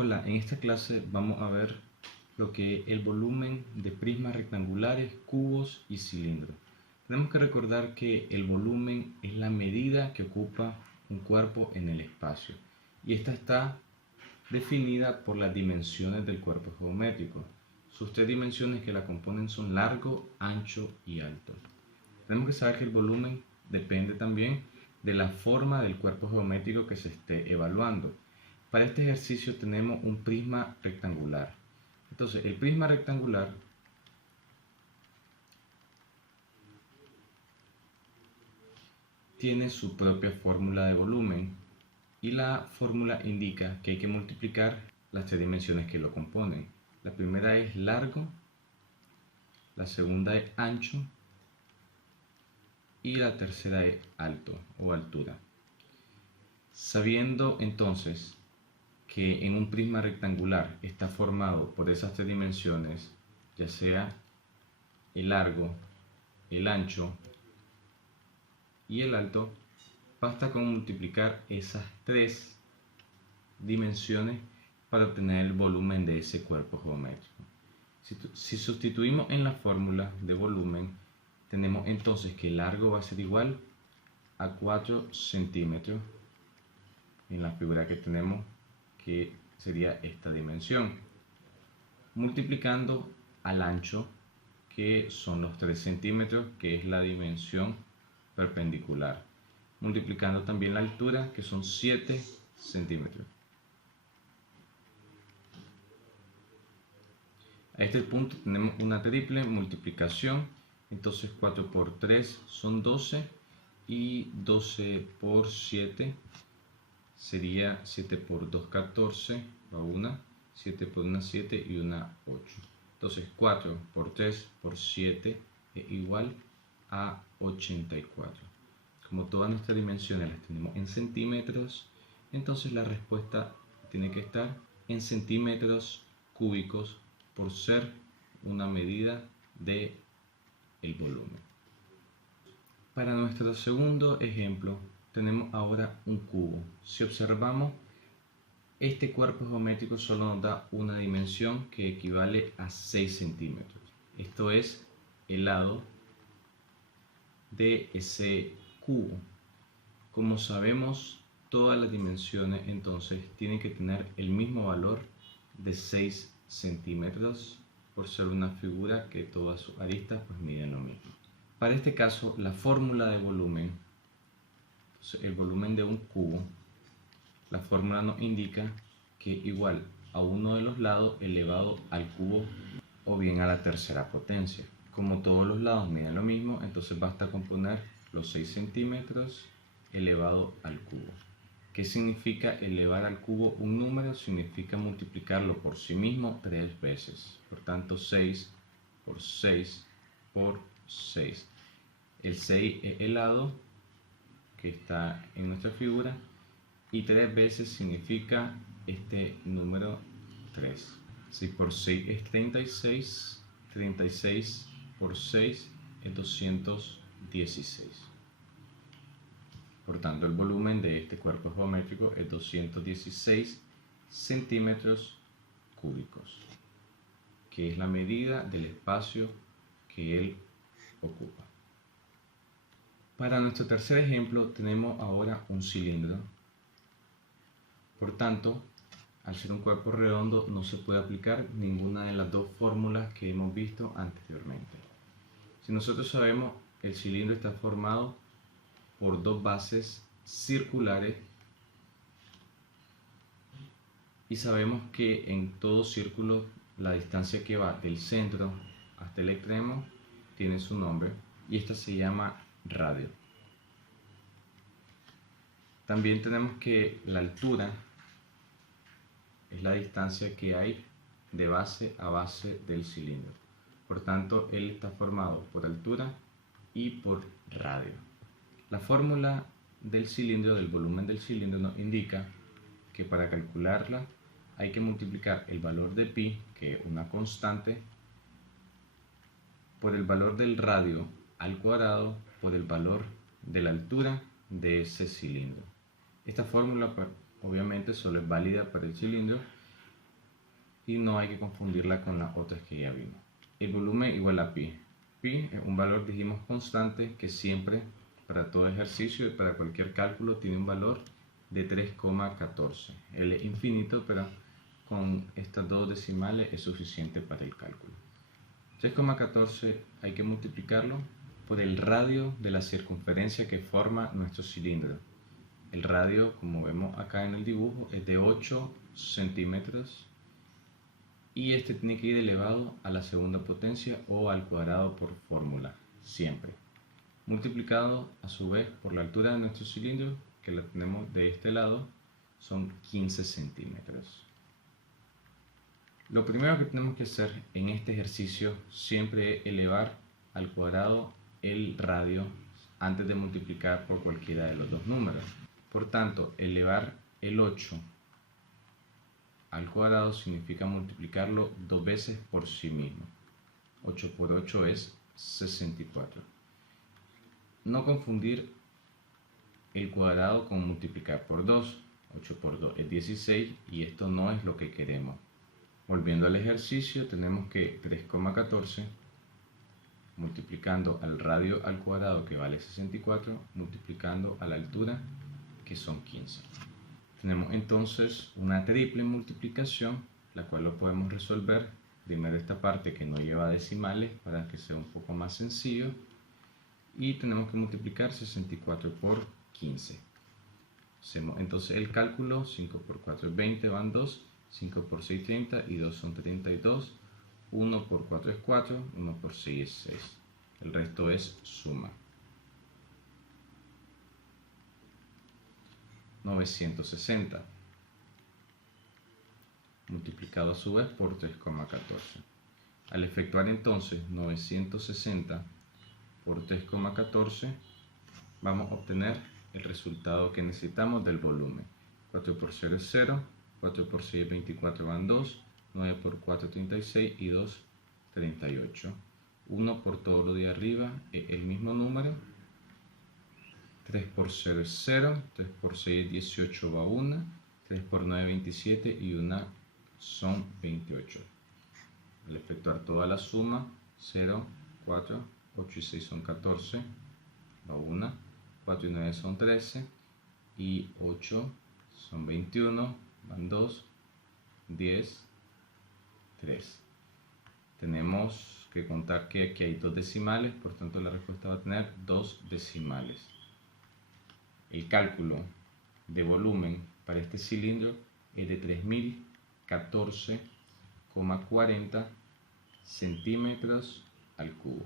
Hola, en esta clase vamos a ver lo que es el volumen de prismas rectangulares, cubos y cilindros. Tenemos que recordar que el volumen es la medida que ocupa un cuerpo en el espacio y esta está definida por las dimensiones del cuerpo geométrico. Sus tres dimensiones que la componen son largo, ancho y alto. Tenemos que saber que el volumen depende también de la forma del cuerpo geométrico que se esté evaluando. Para este ejercicio tenemos un prisma rectangular. Entonces, el prisma rectangular tiene su propia fórmula de volumen y la fórmula indica que hay que multiplicar las tres dimensiones que lo componen. La primera es largo, la segunda es ancho y la tercera es alto o altura. Sabiendo entonces que en un prisma rectangular está formado por esas tres dimensiones, ya sea el largo, el ancho y el alto, basta con multiplicar esas tres dimensiones para obtener el volumen de ese cuerpo geométrico. Si sustituimos en la fórmula de volumen, tenemos entonces que el largo va a ser igual a 4 centímetros en la figura que tenemos, que sería esta dimensión, multiplicando al ancho, que son los 3 centímetros, que es la dimensión perpendicular, multiplicando también la altura, que son 7 centímetros. A este punto tenemos una triple multiplicación, entonces 4 por 3 son 12 y 12 por 7 sería 7 por 2, 14, va una, 7 por 1, 7 y una 8. Entonces 4 por 3 por 7 es igual a 84. Como todas nuestras dimensiones las tenemos en centímetros, entonces la respuesta tiene que estar en centímetros cúbicos por ser una medida de el volumen. Para nuestro segundo ejemplo tenemos ahora un cubo. Si observamos, este cuerpo geométrico solo nos da una dimensión que equivale a 6 centímetros. Esto es el lado de ese cubo. Como sabemos, todas las dimensiones entonces tienen que tener el mismo valor de 6 centímetros por ser una figura que todas sus aristas pues miden lo mismo. Para este caso, la fórmula de volumen, el volumen de un cubo, la fórmula nos indica que igual a uno de los lados elevado al cubo o bien a la tercera potencia. Como todos los lados miden lo mismo, entonces basta con poner los 6 centímetros elevado al cubo. ¿Qué significa elevar al cubo un número? Significa multiplicarlo por sí mismo 3 veces. Por tanto, 6 por 6 por 6. El 6 es el lado que está en nuestra figura y 3 veces significa este número 3. 6 por 6 es 36, 36 por 6 es 216. Por tanto, el volumen de este cuerpo geométrico es 216 centímetros cúbicos, que es la medida del espacio que él ocupa. Para nuestro tercer ejemplo tenemos ahora un cilindro. Por tanto, al ser un cuerpo redondo no se puede aplicar ninguna de las dos fórmulas que hemos visto anteriormente. Si nosotros sabemos, el cilindro está formado por dos bases circulares y sabemos que en todo círculo la distancia que va del centro hasta el extremo tiene su nombre y esta se llama radio. También tenemos que la altura es la distancia que hay de base a base del cilindro. Por tanto, él está formado por altura y por radio. La fórmula del cilindro, del volumen del cilindro, nos indica que para calcularla hay que multiplicar el valor de pi, que es una constante, por el valor del radio al cuadrado por el valor de la altura de ese cilindro. Esta fórmula obviamente solo es válida para el cilindro y no hay que confundirla con las otras que ya vimos. El volumen igual a pi. Pi es un valor, dijimos, constante que siempre para todo ejercicio y para cualquier cálculo tiene un valor de 3,14. Él es infinito, pero con estas dos decimales es suficiente para el cálculo. 3,14 hay que multiplicarlo por el radio de la circunferencia que forma nuestro cilindro. El radio, como vemos acá en el dibujo, es de 8 centímetros y este tiene que ir elevado a la segunda potencia o al cuadrado por fórmula, siempre. Multiplicado a su vez por la altura de nuestro cilindro, que la tenemos de este lado, son 15 centímetros. Lo primero que tenemos que hacer en este ejercicio siempre es elevar al cuadrado el radio antes de multiplicar por cualquiera de los dos números. Por tanto, elevar el 8 al cuadrado significa multiplicarlo dos veces por sí mismo. 8 por 8 es 64. No confundir el cuadrado con multiplicar por 2. 8 por 2 es 16 y esto no es lo que queremos. Volviendo al ejercicio, tenemos que 3,14 multiplicando al radio al cuadrado, que vale 64, multiplicando a la altura, que son 15. Tenemos entonces una triple multiplicación, la cual lo podemos resolver. Primero esta parte que no lleva decimales para que sea un poco más sencillo. Y tenemos que multiplicar 64 por 15. Hacemos entonces el cálculo. 5 por 4 es 20, van 2. 5 por 6 30 y 2 son 32. 1 por 4 es 4, 1 por 6 es 6. El resto es suma. 960 multiplicado a su vez por 3,14. Al efectuar entonces 960 por 3,14 vamos a obtener el resultado que necesitamos del volumen. 4 por 0 es 0, 4 por 6 es 24, van 2, 9 por 4 36 y 2 38. 1 por todo lo de arriba es el mismo número. 3 por 0 es 0, 3 por 6 es 18, va 1, 3 por 9 es 27 y 1 son 28. Al efectuar toda la suma, 0, 4, 8 y 6 son 14, va 1, 4 y 9 son 13 y 8 son 21, van 2, 10, 3. Tenemos que contar que aquí hay dos decimales, por tanto la respuesta va a tener dos decimales. El cálculo de volumen para este cilindro es de 3014,40 centímetros al cubo.